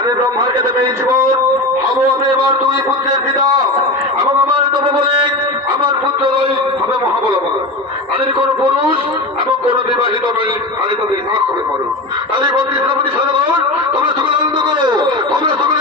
আমি ব্রহ্মার কাছে পেয়েছি হবো আমি এবার দুই পুত্রের পিতা এবং আমার তবে বলে আমার পুত্রই হবে মহাবলবান। তাদের কোনো পুরুষ এবং কোনো বিবাহিত নয়, তাদের তাদের না হবে পুরুষ। তাদের বন্ধু তোমরা সকলে আনন্দ করো, তোমরা সকলে